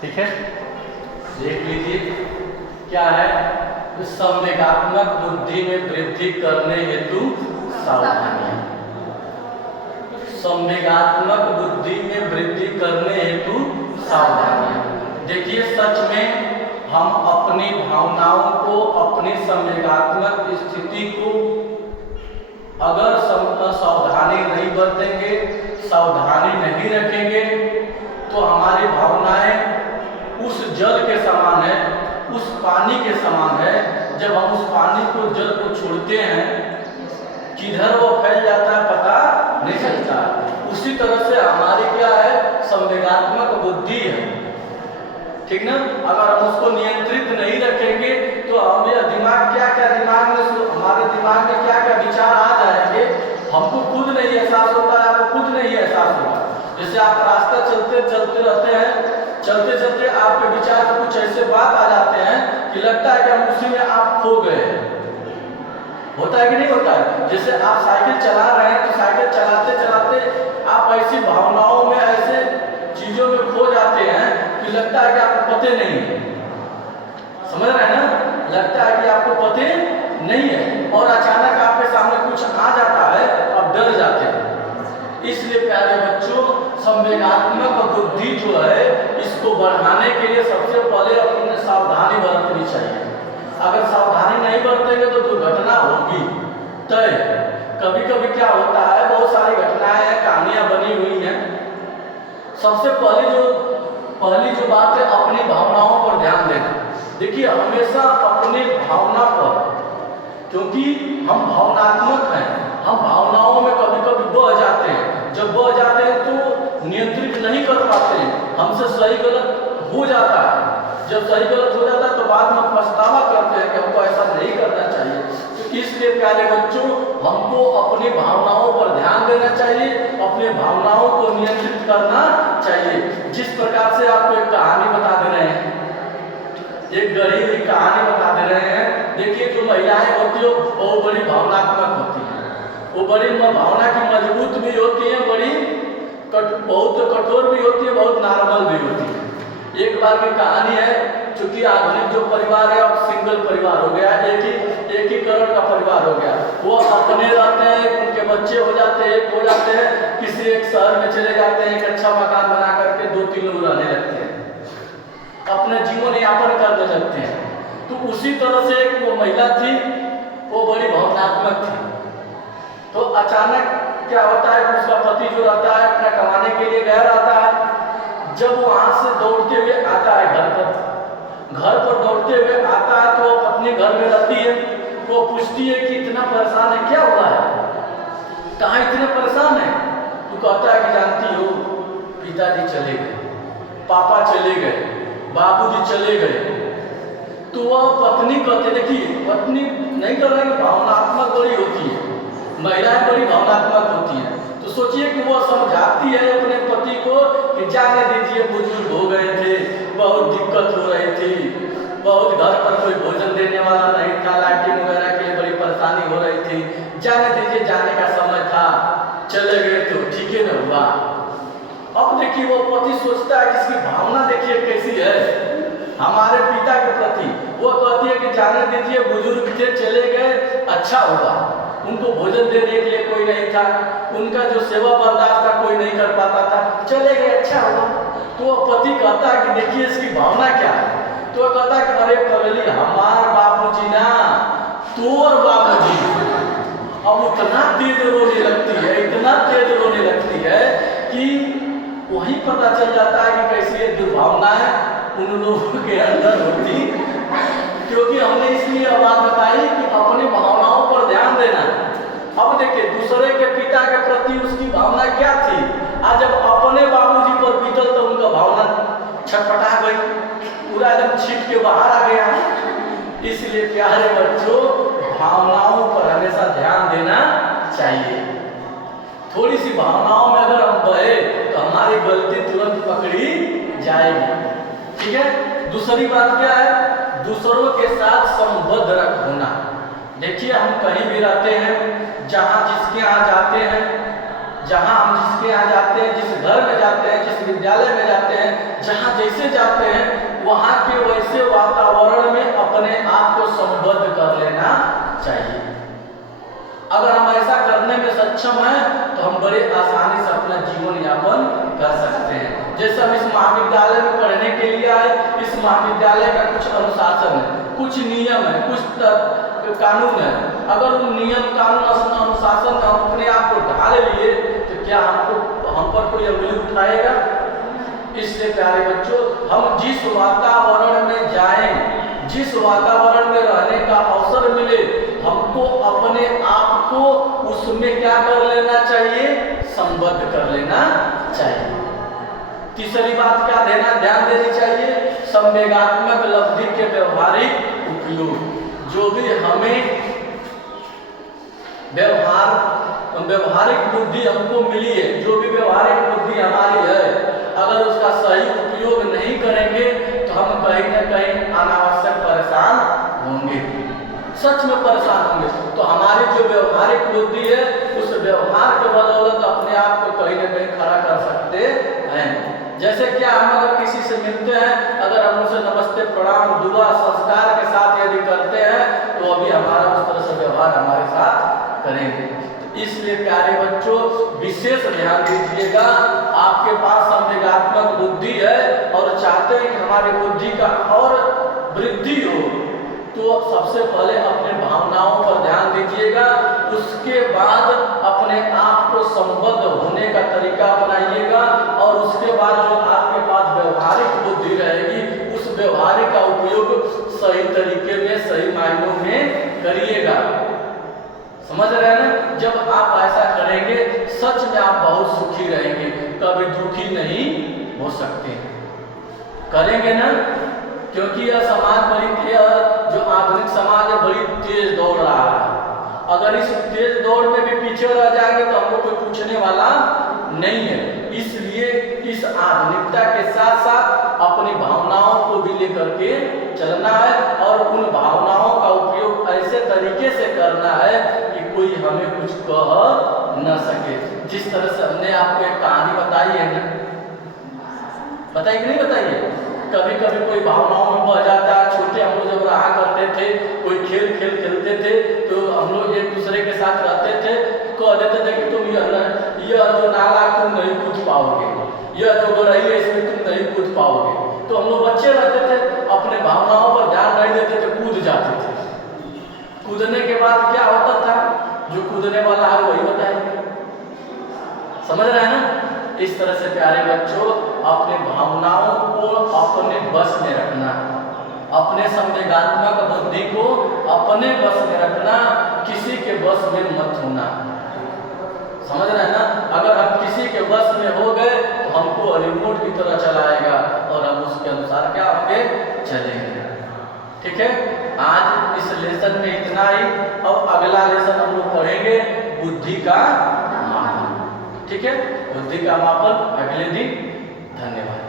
ठीक है, देख लीजिए क्या है, संवेगात्मक बुद्धि में वृद्धि करने हेतु सावधानियां। संवेगात्मक बुद्धि में वृद्धि करने हेतु सावधानियां। देखिए, सच में हम अपनी भावनाओं को, अपनी संवेगात्मक स्थिति को अगर सावधानी नहीं बरतेंगे, सावधानी नहीं रखेंगे, तो हमारी भावनाएं उस जल के समान है, उस पानी के समान है। जब हम उस पानी को, जल को छोड़ते हैं, किधर वो फैल जाता है पता नहीं चलता। उसी तरह से हमारी क्या है, संवेगात्मक बुद्धि है, ठीक ना। अगर हम उसको नियंत्रित नहीं रखेंगे तो हमें दिमाग क्या क्या हमारे दिमाग में क्या क्या विचार आ जाएंगे, हमको खुद नहीं एहसास होता है, आपको खुद नहीं एहसास होता। जैसे आप रास्ता चलते चलते रहते हैं, चलते चलते आपके विचार में कुछ ऐसे बात आ जाते हैं कि लगता है कि हम उसी में आप खो गए। होता है कि नहीं होता है? जैसे आप साइकिल चला रहे हैं तो साइकिल चलाते चलाते आप ऐसी भावनाओं में, ऐसे चीजों में खो जाते हैं कि लगता है कि आपको पते नहीं है। समझ रहे हैं ना? लगता है कि आपको पते नहीं है और अचानक आपके सामने कुछ आ जाता है, आप डर जाते हैं। इसलिए प्यारे बच्चों, संवेगात्मक बुद्धि जो है, इसको बढ़ाने के लिए सबसे पहले अपने सावधानी बरतनी चाहिए। अगर सावधानी नहीं बरतेंगे तो दुर्घटना होगी तय। कभी कभी क्या होता है, बहुत सारी घटनाएं हैं, कहानियां बनी हुई हैं। सबसे पहली जो बात है, अपनी भावनाओं पर ध्यान देना। देखिए, हमेशा अपनी भावना पर, क्योंकि हम भावनात्मक हैं, हम भावनाओं में कभी कभी बह जाते हैं। जब बह जाते हैं तो नियंत्रित नहीं कर पाते हैं, हमसे सही गलत हो जाता है। जब सही गलत हो जाता है तो बाद में पछतावा करते हैं कि हमको ऐसा नहीं करना चाहिए। तो इसलिए प्यारे बच्चों, हमको अपनी भावनाओं पर ध्यान देना चाहिए, अपनी भावनाओं को नियंत्रित करना चाहिए। जिस प्रकार से आपको एक कहानी बता दे रहे हैं, एक गढ़ी हुई कहानी बता दे रहे हैं। देखिए, जो महिलाएं होती है वो बड़ी भावनात्मक होती है, वो बड़ी भावना की मजबूत भी होती है, बड़ी बहुत कठोर भी होती है, बहुत नॉर्मल भी होती है। एक बार की कहानी है, चूंकि आधुनिक जो परिवार है अब सिंगल परिवार हो गया, एक ही करोड़ का परिवार हो गया। वो अपने रहते हैं, उनके बच्चे हो जाते हैं, किसी एक शहर में चले जाते हैं, एक अच्छा मकान बना करके 2-3 लोग रहने लगते हैं, अपने जीवन यापन करने लगते हैं। तो उसी तरह से एक वो महिला थी, वो बड़ी भावनात्मक थी। तो अचानक क्या होता है, उसका पति जो रहता है अपना कमाने के लिए गया रहता है। जब वो वहां से दौड़ते हुए आता है घर पर दौड़ते हुए आता है, तो वो पत्नी घर में रहती है। वो पूछती है कि इतना परेशान है, क्या हुआ है, कहाँ इतने परेशान है? तो कहता है कि जानती हो, पिताजी चले गए, पापा चले गए, बाबूजी चले गए। तो वह पत्नी कहते, देखिए पत्नी नहीं कर रही, भावनात्मक बड़ी होती है, महिलाएं बड़ी भावनात्मक होती हैं। तो सोचिए कि वो समझाती है अपने पति को कि जाने दीजिए, बुजुर्ग हो गए थे, बहुत दिक्कत हो रही थी, बहुत घर पर कोई भोजन देने वाला नहीं था, लाइटिंग वगैरह के लिए बड़ी परेशानी हो रही थी, जाने दीजिए, जाने का समय था, चले गए तो ठीक है न हुआ। अब देखिए, वो पति सोचता है कि इसकी भावना देखिए कैसी है हमारे पिता के प्रति। वो कहती है कि जाने दीजिए, बुजुर्ग थे, चले गए, अच्छा हुआ, उनको भोजन देने के लिए कोई नहीं था, उनका जो सेवा बर्दाश्त था कोई नहीं कर पाता था, चले गए, अच्छा हुआ। तो वो पति कहता है कि देखिए इसकी भावना क्या है। तो वो कहता है कि अरे पगली, हमार बाबूजी ना, तोर बाबूजी अब उतना तेज रोने लगती है, इतना तेज रोने लगती है कि वही पता चल जाता है कि कैसी ये दुर्भावनाएं उन लोगों के अंदर होती। क्योंकि हमने इसलिए बात बताई कि अपनी भावनाओं पर ध्यान देना। अब देखिए, दूसरे के पिता के प्रति उसकी भावना क्या थी, आज जब अपने बाबूजी पर बीतल तो उनका भावना छटपटा गई, पूरा एकदम छीट के बाहर आ गया। इसलिए प्यारे बच्चों, भावनाओं पर हमेशा ध्यान देना चाहिए। थोड़ी सी भावनाओं में अगर हम बहे तो हमारी गलती तुरंत पकड़ी जाएगी। ठीक है। दूसरी बात क्या है, दूसरों के साथ संबद्ध होना। देखिए, हम कहीं भी रहते हैं, जहाँ जिसके यहाँ जाते हैं, जिस घर में जाते हैं, जिस विद्यालय में जाते हैं, जहाँ जैसे जाते हैं वहाँ के वैसे वातावरण में अपने आप को संबद्ध कर लेना चाहिए। अगर हम ऐसा करने में सक्षम हैं तो हम बड़े आसानी से अपना जीवन यापन कर सकते हैं। जैसे हम इस महाविद्यालय में पढ़ने के लिए आए, इस महाविद्यालय का कुछ अनुशासन है, कुछ नियम है, कुछ कानून है। अगर उन नियम कानून अनुशासन में हम अपने आप को ढाल लिए तो क्या हम पर कोई उंगली उठाएगा? इसलिए प्यारे बच्चों, हम जिस वातावरण में जाएं, जिस वातावरण में रहने का अवसर मिले, हमको अपने आप को उसमें क्या कर लेना चाहिए? संबद्ध कर लेना चाहिए। तीसरी बात क्या ध्यान देनी चाहिए? संवेगात्मक लब्धि के व्यवहारिक उपयोग। जो भी हमें व्यवहारिक बुद्धि हमको मिली है, जो भी व्यवहारिक बुद्धि हमारी है, अगर उसका सही उपयोग नहीं करेंगे तो हम कहीं न कहीं अनावश्यक परेशान होंगे, सच में परेशान होंगे। तो हमारी जो व्यवहारिक बुद्धि है, उस व्यवहार के बदौलत अपने आप को कहीं न कहीं खड़ा कर सकते हैं। जैसे क्या, हम अगर किसी से मिलते हैं, अगर हम उनसे नमस्ते प्रणाम दुआ संस्कार के साथ यदि करते हैं तो अभी हमारा उस तरह से व्यवहार हमारे साथ करेंगे। इसलिए प्यारे बच्चों, विशेष ध्यान दीजिएगा। आपके पास संवेगात्मक बुद्धि है और चाहते हैं कि हमारी बुद्धि का और वृद्धि हो, तो सबसे पहले अपने भावनाओं पर ध्यान दीजिएगा। उसके बाद अपने आप को संबद्ध होने का तरीका अपनाइएगा और उसके बाद जो आपके पास व्यवहारिक बुद्धि रहेगी, उस व्यवहारिक का उपयोग सही तरीके में, सही मायनों में करिएगा। समझ रहे हैं ना? जब आप ऐसा करेंगे, सच में आप बहुत सुखी रहेंगे, कभी दुखी नहीं हो सकते। करेंगे ना? क्योंकि यह समाज जो आधुनिक समाज है, बड़ी तेज दौड़ रहा है। अगर इस तेज दौड़ में भी पीछे रह जाएंगे तो हमको कोई पूछने वाला नहीं है। इसलिए इस आधुनिकता के साथ साथ अपनी भावनाओं को भी लेकर के चलना है और उन भावनाओं का उपयोग ऐसे तरीके से करना है कि कोई हमें कुछ कह न सके। जिस तरह से हमने आपको एक कहानी बताई है ना, बताइए कि नहीं बताइए? कभी कभी कोई भावनाओं में बह जाता है। छोटे हम लोग जब रहा करते थे, कोई खेल खेलते थे तो हम लोग एक दूसरे के साथ रहते थे, कह देते थे कि तुम यह जो नाला तुम नहीं कूद पाओगे, यह जो गहराई है इसमें तुम नहीं कूद पाओगे। तो हम लोग बच्चे रहते थे, अपने भावनाओं पर ध्यान नहीं देते थे, कूद जाते थे। कूदने के बाद क्या होता था? जो कूदने वाला है वही बताएगा। समझ रहे हैं ना? इस तरह से प्यारे बच्चों, अपने भावनाओं को अपने बस में रखना, अपने संवेगात्मक बुद्धि को अपने बस में रखना, किसी के बस में मत होना। समझ रहे हैं ना? अगर हम किसी के बस में हो गए तो हमको रिमोट की तरह चलाएगा और हम उसके अनुसार क्या होंगे? चलेंगे। ठीक है? आज इस लेसन में इतना ही। अब अगला लेसन हम लोग पढ़ेंगे बुद्धि का मापन। ठीक है? बुद्धि का मापन अगले दिन। धन्यवाद।